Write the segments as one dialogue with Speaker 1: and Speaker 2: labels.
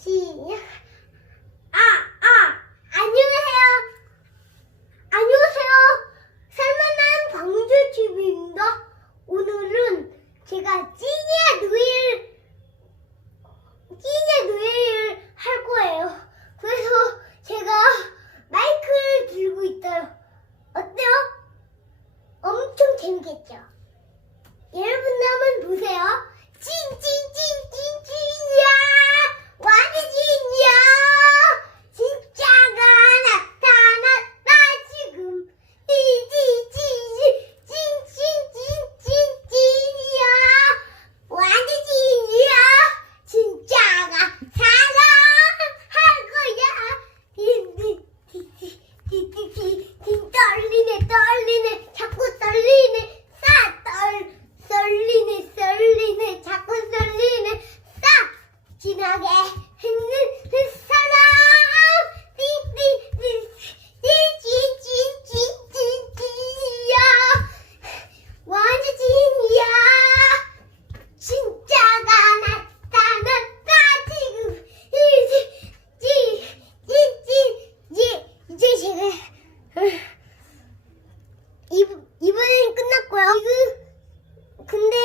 Speaker 1: 시작. 아, 아, 안녕하세요. 안녕하세요. 살만한 방주집입니다. 오늘은 제가 찐이야 누이를, 찐이야 누이를 할 거예요. 그래서 제가 마이크를 들고 있어요. 어때요? 엄청 재밌겠죠? 여러분도 한번 보세요. 찐찐찐찐찐이야! 와드진이야! 진짜가 나타났다 지금 찌찌찌찌 찐찐찐찐찐이야 와드진이야 진짜가 사랑할 거야 띠띠띠띠띠띠 떨리네 떨리네 자꾸 떨리네. 싸떨 썰리네 썰리네 자꾸 썰리네. 싹 진하게 했는 그사 이번 이번엔 끝났고요. 이거 근데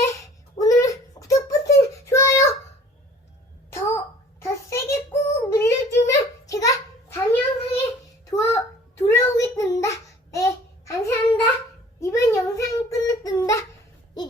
Speaker 1: 오늘 구독 버튼 좋아요 더 더 세게 꾹 눌러주면 제가 다음 영상에 도, 돌아오겠습니다.